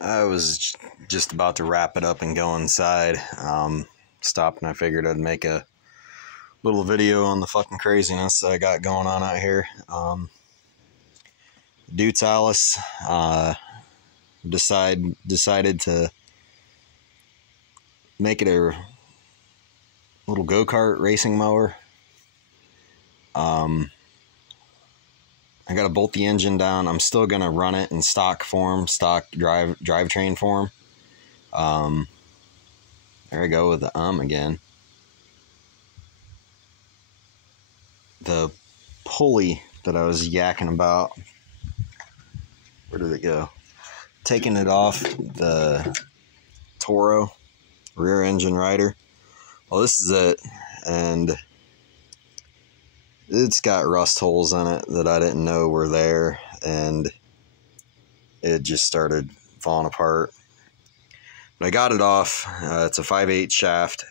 I was just about to wrap it up and go inside. Stopped and I figured I'd make a little video on the fucking craziness that I got going on out here. Deutz Allis decided to make it a little go-kart racing mower. I got to bolt the engine down. I'm still going to run it in stock form, stock drivetrain form. There I go with the again. The pulley that I was yakking about, where did it go? Taking it off the Toro rear engine rider. Well, this is it, and it's got rust holes in it that I didn't know were there, and it just started falling apart. But I got it off. It's a 5/8 shaft.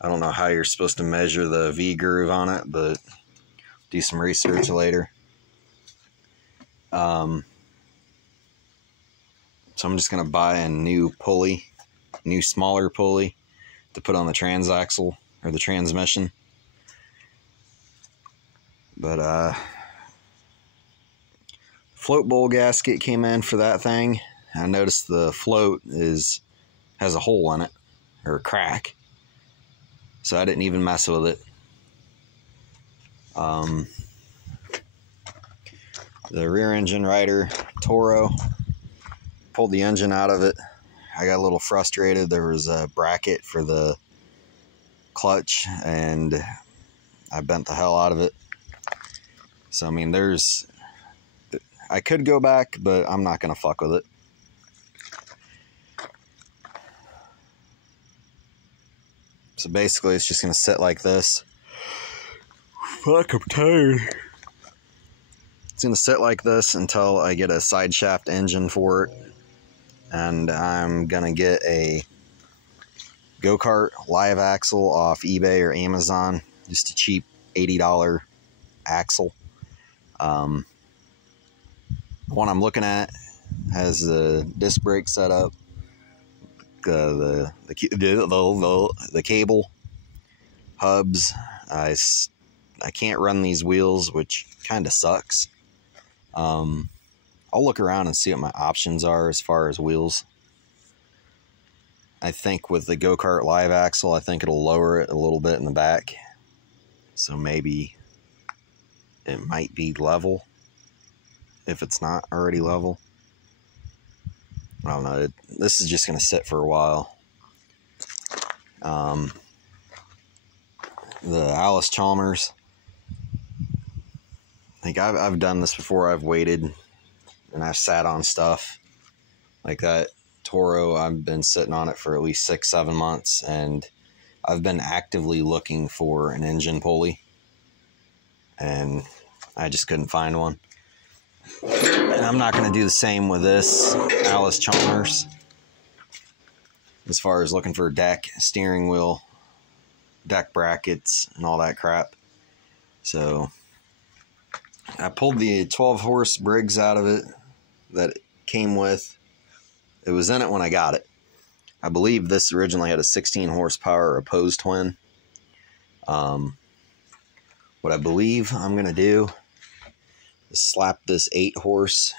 I don't know how you're supposed to measure the V groove on it, but do some research later. So I'm just going to buy a new pulley, new smaller pulley to put on the transaxle or the transmission. But float bowl gasket came in for that thing. I noticed the float has a hole in it, or a crack, so I didn't even mess with it. The rear engine rider, Toro, pulled the engine out of it. I got a little frustrated. There was a bracket for the clutch, and I bent the hell out of it. So, I mean, I could go back, but I'm not going to fuck with it. So basically, it's just going to sit like this. Fuck, I'm tired. It's going to sit like this until I get a side shaft engine for it. And I'm going to get a go-kart live axle off eBay or Amazon. Just a cheap $80 axle. The one I'm looking at has the disc brake setup, the cable, hubs. I can't run these wheels, which kind of sucks. I'll look around and see what my options are as far as wheels. I think with the go-kart live axle, I think it'll lower it a little bit in the back, so maybe it might be level if it's not already level. I don't know. This is just going to sit for a while. The Allis Chalmers. I think I've done this before. I've waited and I've sat on stuff like that. Toro, I've been sitting on it for at least 6-7 months, and I've been actively looking for an engine pulley, and I just couldn't find one. And I'm not going to do the same with this Allis Chalmers as far as looking for deck, steering wheel, deck brackets, and all that crap. So I pulled the 12-horse Briggs out of it that it came with. It was in it when I got it. I believe this originally had a 16-horsepower opposed twin. What I believe I'm going to do is slap this 8-horse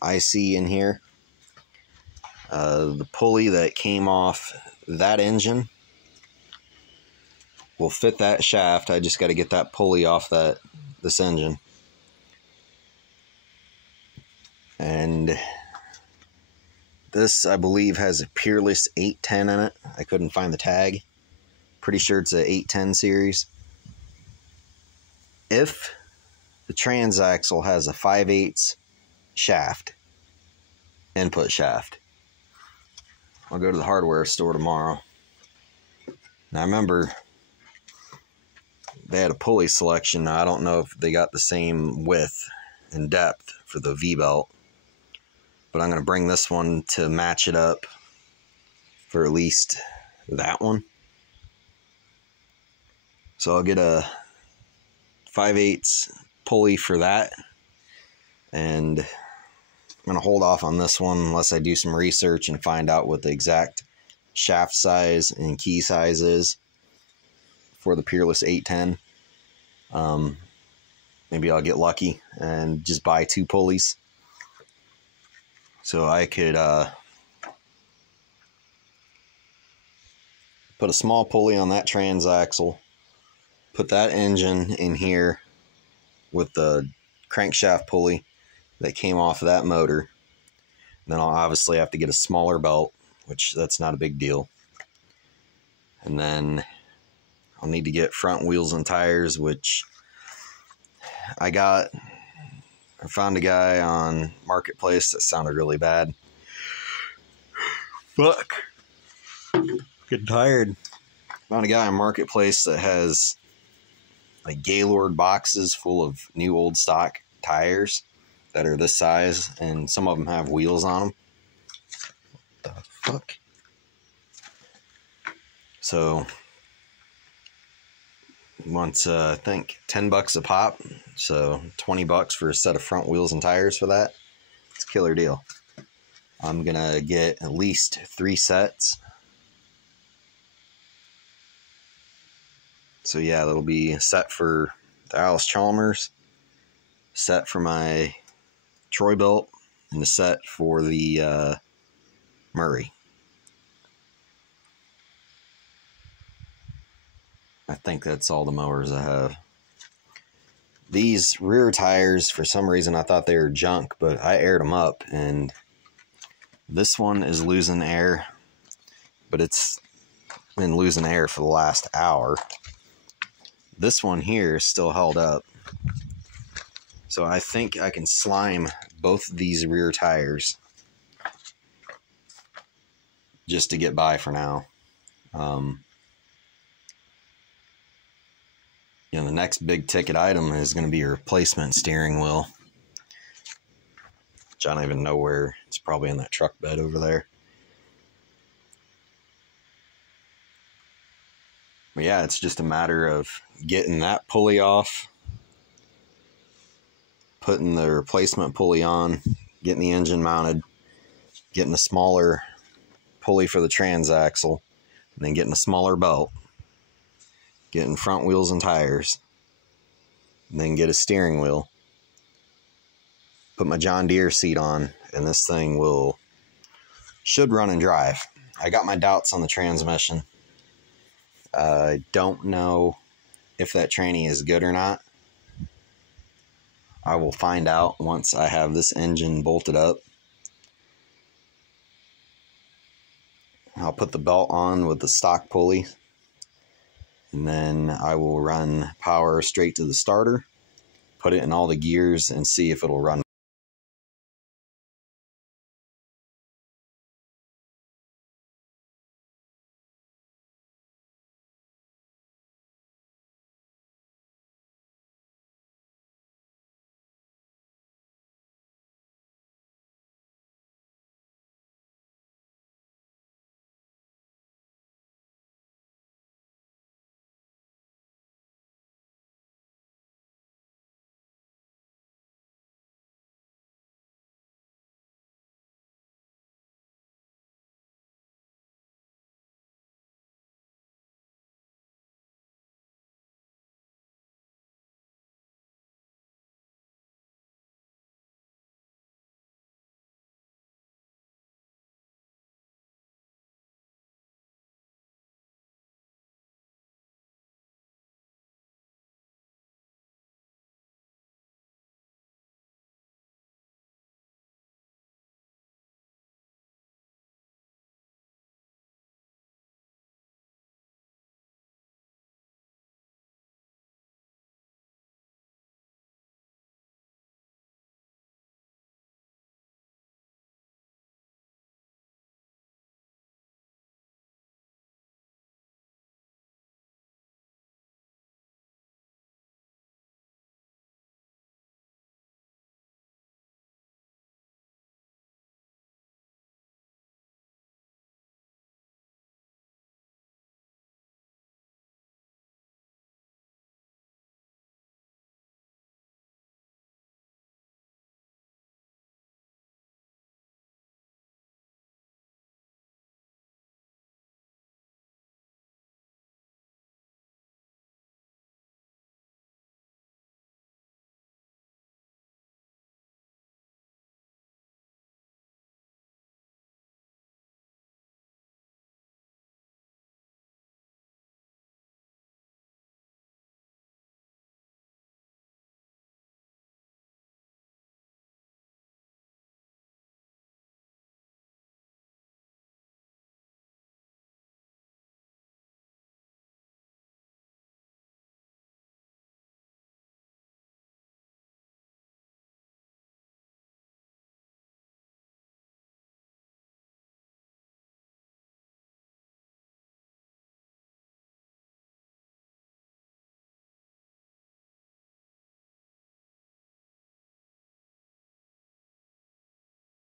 IC in here. The pulley that came off that engine will fit that shaft. I just got to get that pulley off this engine. And this, I believe, has a Peerless 810 in it. I couldn't find the tag. Pretty sure it's a 810 series. If the transaxle has a 5/8 shaft, input shaft, I'll go to the hardware store tomorrow. Now, I remember they had a pulley selection. Now, I don't know if they got the same width and depth for the V-belt, but I'm going to bring this one to match it up for at least that one. So I'll get a 5/8 pulley for that, and I'm going to hold off on this one unless I do some research and find out what the exact shaft size and key size is for the Peerless 810. Maybe I'll get lucky and just buy 2 pulleys. So I could put a small pulley on that transaxle, put that engine in here with the crankshaft pulley that came off of that motor. Then I'll obviously have to get a smaller belt, which that's not a big deal. And then I'll need to get front wheels and tires, which I found a guy on Marketplace that sounded really bad. Fuck. Getting tired. Found a guy on Marketplace that has like Gaylord boxes full of new old stock tires that are this size, and some of them have wheels on them. What the fuck? So wants I think $10 a pop, so $20 for a set of front wheels and tires for that. It's a killer deal. I'm gonna get at least 3 sets. So yeah, that'll be a set for the Allis Chalmers, set for my Troy belt, and a set for the Murray. I think that's all the mowers I have. These rear tires, for some reason I thought they were junk, but I aired them up, and this one is losing air, but it's been losing air for the last hour. This one here is still held up. So I think I can slime both these rear tires just to get by for now. You know, the next big ticket item is going to be a replacement steering wheel, which I don't even know where. It's probably in that truck bed over there. But yeah, it's just a matter of getting that pulley off, putting the replacement pulley on, getting the engine mounted, getting a smaller pulley for the transaxle, and then getting a smaller belt, getting front wheels and tires, and then get a steering wheel, put my John Deere seat on, and this thing should run and drive. I got my doubts on the transmission. I don't know if that tranny is good or not. I will find out once I have this engine bolted up. I'll put the belt on with the stock pulley, and then I will run power straight to the starter, put it in all the gears, and see if it'll run